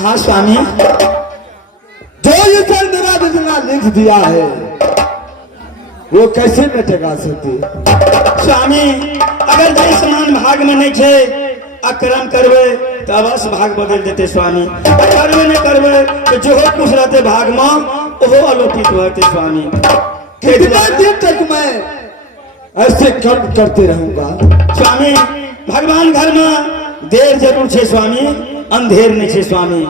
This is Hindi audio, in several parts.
हाँ स्वामी, जो ईश्वर मेरा विजना लिख दिया है वो कैसे मिटेगा सती? स्वामी अगर जय समान भाग में नहीं छे अक्रम करवे तो अवश्य भाग बदल देते स्वामी। करवे नहीं करवे तो जो कुछ रहते भाग में वो अलोपित होते स्वामी। कितना दिन तक मैं ऐसे कर्म करते रहूंगा? स्वामी भगवान घर में देर जरूर छे स्वामी, अंधेर नहीं छे स्वामी।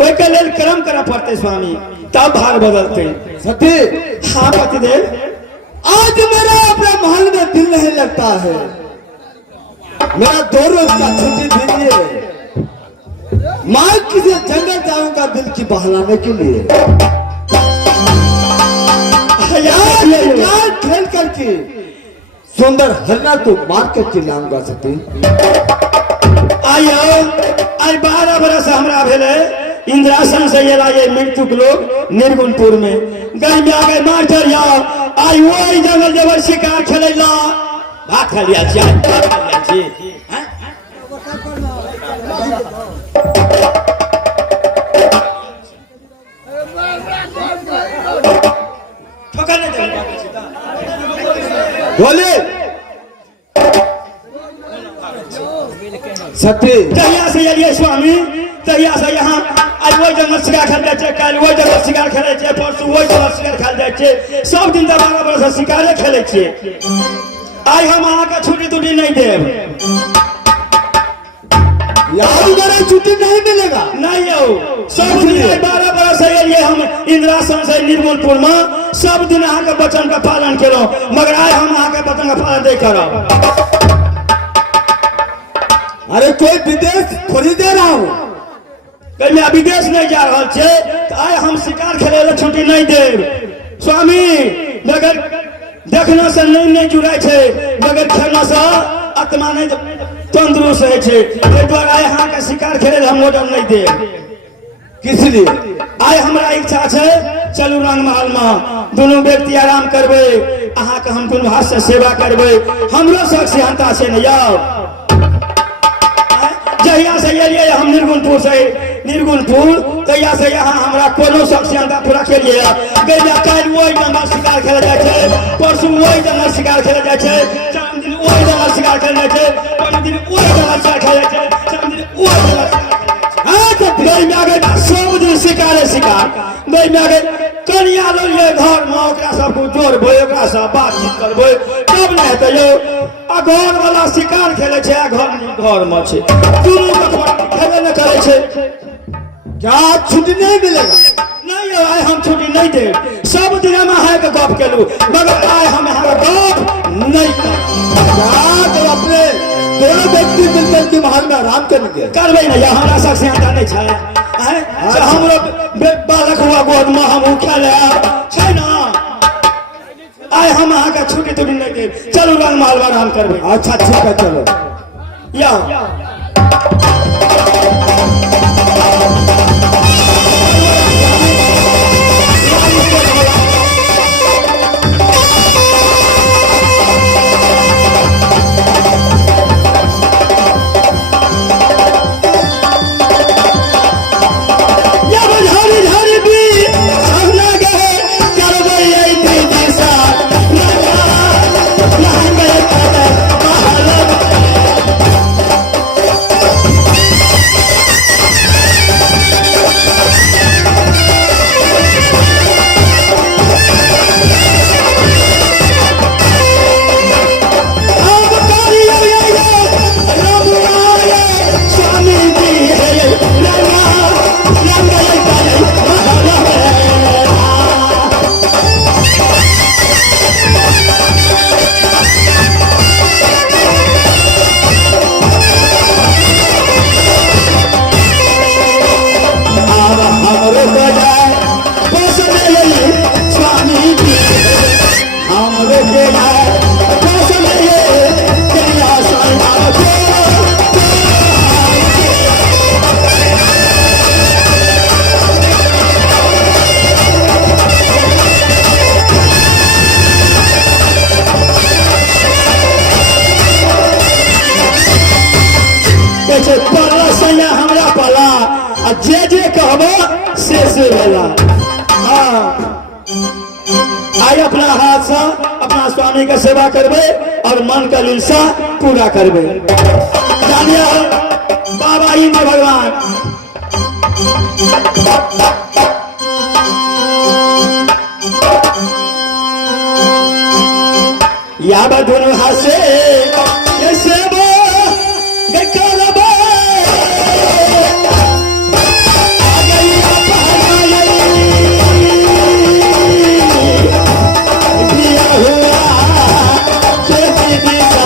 ओई के लेल कर्म करा पड़ते स्वामी, तब भाग बदलते। सती, हाँ पतिदेव, आज मेरा अपने महल में दिल नहीं लगता है। मेरा 2 रोज का छुट्टी दीजिए, मैं किसी जंगल जाऊंगा दिल की बहलाने के लिए। खेल करके सुंदर हरना को मार करके लाऊंगा सती। आयो आई 12 बरस हमरा भेले इंद्रासन से ये लाए मृत्यु लोग निर्गुणपुर में गई में आ गए मास्टर या आई वही जंगल जबर शिकार खेले ला भात खा लिया छी, भात खा लिया छी। ठोकर नहीं देगा बोले सती, तहिया से ये स्वामी, तहिया से यहाँ आज वही जंगल शिकार खेल जाए, कल वही जंगल शिकार खेले छे, परसों वही जंगल शिकार खेल जाए छे, सब दिन 12 बरस से शिकारे खेले छे। आई हम अहाँ का छुट्टी तुट्टी नहीं देव। यार मेरा छुट्टी नहीं मिलेगा। नहीं हो सब दिन 12 बरस से ये हम इंद्रासन से निर्मलपुर में सब दिन अहाँ के वचन का पालन करो, मगर आज हम अहाँ के वचन का पालन नहीं करो। अरे कोई विदेश थोड़ी दे रहा हूँ, कहीं मैं विदेश नहीं जा रहा छे तो आए हम शिकार खेले ला छुट्टी नहीं दे स्वामी। मगर देखना से नहीं जुड़े छे, मगर खेलना से आत्मा नहीं तंदुरुस्त है छे। एक बार आए हाँ का शिकार खेले हम ऑर्डर नहीं दे। किस लिए? आए हमारा इच्छा छे चलू रंग महल में दोनों व्यक्ति आराम करबे, अहाँ के हम दोनों हाथ से सेवा करबे, हमरो शक सिहनता से नहीं आओ। जहिया से ये लिए हम निर्गुणपुर से निर्गुणपुर तहिया से यहाँ हमरा कोनो शख्सियता पूरा के लिए गैया काल वही जंगल शिकार खेले जाए छे, परसों वही जंगल शिकार खेले जाए छे, 4 दिन वही जंगल शिकार खेले जाए छे, 5 दिन वही जंगल शिकार खेले जाए छे, 4 दिन वही जंगल हाँ तो गई में आगे सब दिन शिकारे शिकार गई में आगे कनिया लो ये घर में ओकरा सबको जोड़बो, ओकरा सब बातचीत करबो, तब नहीं हेतै यो। आ घर वाला शिकार खेले छे, आ घर में छे दुनू के खेले न करे छे। क्या छुट्टी नहीं मिलेगा? नहीं आए हम छुट्टी नहीं दे, सब दिन हम अहाँ के गप केलू, मगर आए हम अहाँ के गप नहीं कर। क्या तो अपने दोनों व्यक्ति मिलकर के महल में आराम करेंगे? करबे नहीं, हमरा सब सियाता नहीं छे। हमरो बालक हुआ गोद में हम खेले छै ना। आए हम अहाँ के छुट्टी तुट्टी नहीं दे, चलू रंग महल में आराम करबे। अच्छा ठीक है चलो या जे कहबो से भेला। हाँ आई अपना हाथ से अपना स्वामी के सेवा करबे और मन का लिलसा पूरा करबे। जानिए बाबा इंद्र भगवान या बधुन हसे कैसे बो गकरबे आ गई अपहराई दिया हुआ खेती दिशा।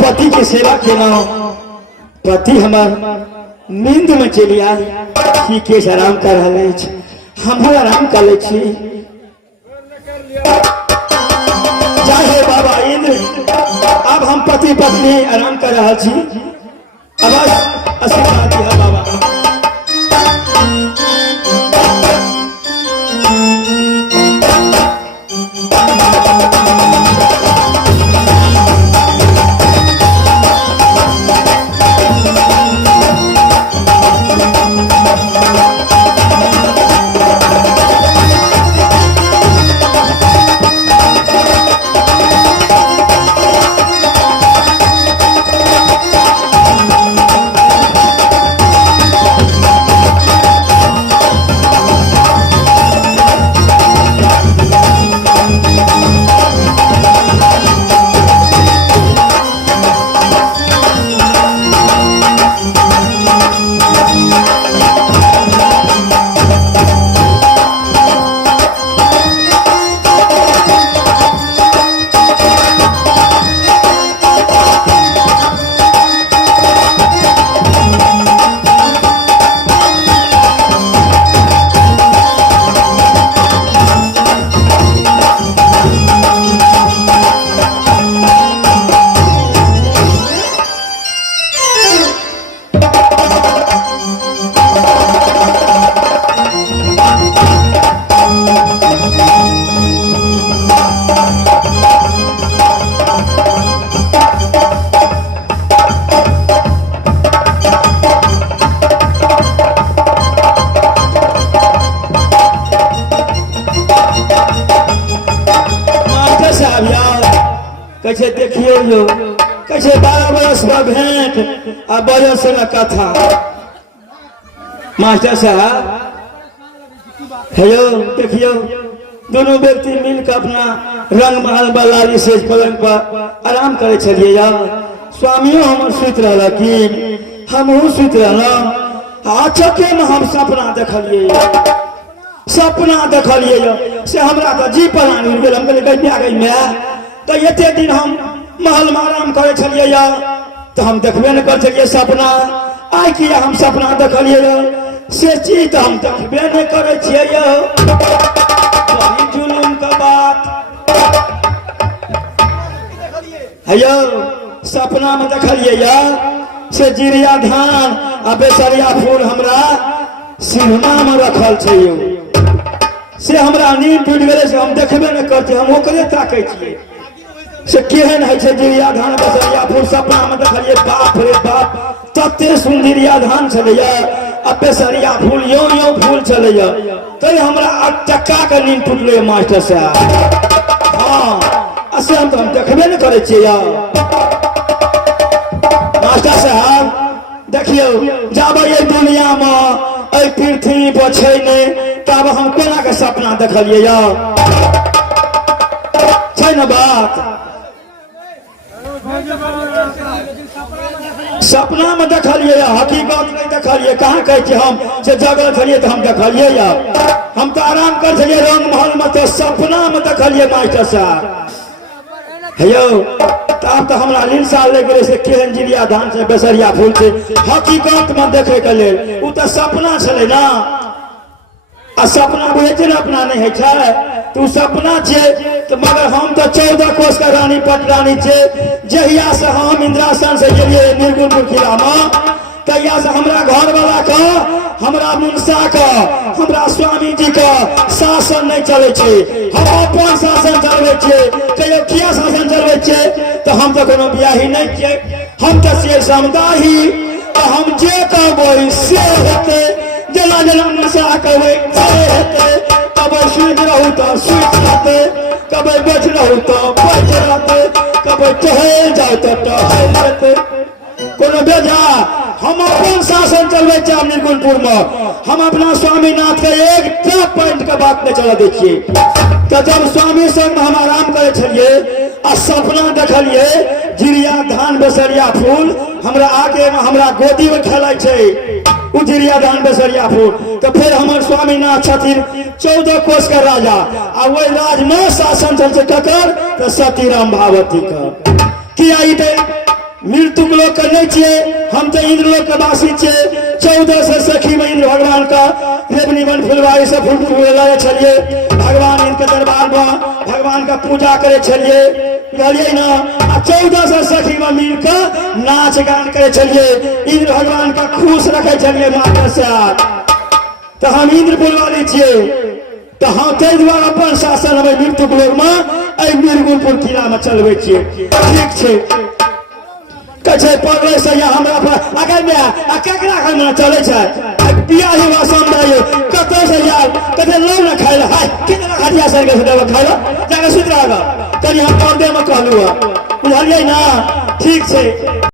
पति की सेवा केना पति हमार नींद में चली आई कि केश आराम कर रहे हम आराम कर ले छी। चाहे बाबा इंद्र अब हम पति पत्नी आराम कर रहा छी। अब आशीर्वाद दिया बाबा। कैसे देखिए जो कैसे 12 बरस का भेंट आ बरस न कथा। मास्टर साहब हेलो देखियो दोनों व्यक्ति मिलकर अपना रंग महल वाला से पलंग पर आराम करे चलिए यार। स्वामियों हम सुत रहा कि हमहू सुत रहा चके में हम सपना देखलिए सपना देखलिए से हमरा तो जी पलान उड़ गेल। हम कहलिए में तो एते दिन हम महल में आराम करे छलिए या तो हम देखबे न कर छलिए सपना। आइ कि हम सपना देखलिए से चीज तो हम देखबे नहीं करे छिए जुलूम का बात है यो। सपना में देखलिए या से जिरिया धान आ बेसरिया फूल हमरा सिरमा में रखल छै से हमरा नींद टूट गेले से हम देखबे नहीं करते। हम ओकरे ताकै छिए से केहन है जिरिया धान बेसरिया फूल। सपना में देखलिए बाप रे बाप तते सुंदरिया धान छलैया आ बेसरिया फूल यो यो फूल छलैया तै हमरा अटका के नींद टूटले मास्टर साहब। हाँ से हम तो हम देखबे नहीं करे छिए यार। मास्टर साहब देखियो जब ये दुनिया में ऐ पृथ्वी पर छै नहीं तब हम कोना के सपना देखलिए यार छै न बात। सपना में देखलिए या हकीकत नहीं देखलिए। कहाँ कहे हम से जगल छलिए तो हम देखलिए या हम तो आराम कर छलिए रंग महल में तो सपना में देखलिए मास्टर साहब हेयो। तब तो हमरा लीलसा लग गए से केहन जिरिया धान से बेसरिया फूल से हकीकत में देखे के लेल उ तो सपना छले ना आ सपना बुझे छै अपना नहीं है तू सपना छे तो मगर हम तो 14 कोस का रानी पटरानी छे। जहिया से हम इंद्रासन से गेलिए निर्गुणपुर किला में तहिया से हमरा घर वाला का हमरा मुंसा का हमरा स्वामी जी का शासन नहीं चले छे। हम अपन शासन चलबे छे कहियो किया शासन चलबे छे तो हम तो कोनो बियाही नहीं छे। हम तो शेर समुदाही तो हम जे कहबै से हेते जना जना नशा कहबै से हेते। कब सुध रहू तो सुध रहते कब बच रहू तो बच रहते कब टहल जाओ तो टहल रहते कोनो बेजा। हम अपन शासन चलबे छे निर्गुणपुर में। हम अपना स्वामीनाथ के एक पॉइंट के बात में चला देखिए तो जब स्वामी संग हम आराम करे छलिए आ सपना देखलिए जिरिया धान बेसरिया फूल हमरा आगे में हमरा गोदी में खेलाय छे उ जिरिया धान बेसरिया फूल। तो फिर हमार स्वामीनाथ छथिन 14 कोस के राजा आ वही राज में शासन चल छे ककर तो सतीराम भागवती का। किया मृत्यु लोक के नहीं छे हम तो इंद्र लोक के वासी छे। 14 से सखी में इंद्र भगवान का रेवनी वन फुलवारी से फूल फूल लाए छलिए भगवान इनके दरबार में भगवान का पूजा करे छलिए कहलिए ना। 14 से सखी में मिलकर नाच गान करे छलिए इंद्र भगवान का खुश रखे छलिए माता साहब। तो हम इंद्र फुलवारी छिए तो हम तै द्वारा अपन शासन हमें मृत्यु लोक में निर्गुणपुर किला में चलबे छिए ठीक छे। कछे पड़ले से या हमरा पर अगर में आ केकरा घर में चले छै बियाह हुआ समझाइयो कतो से यार कते लो न खाइला हाय कितना हटिया सर के देबा खाइला जाके सुत रहगा कनी हम पर्दे में कहलुआ बुझलियै ना ठीक छै।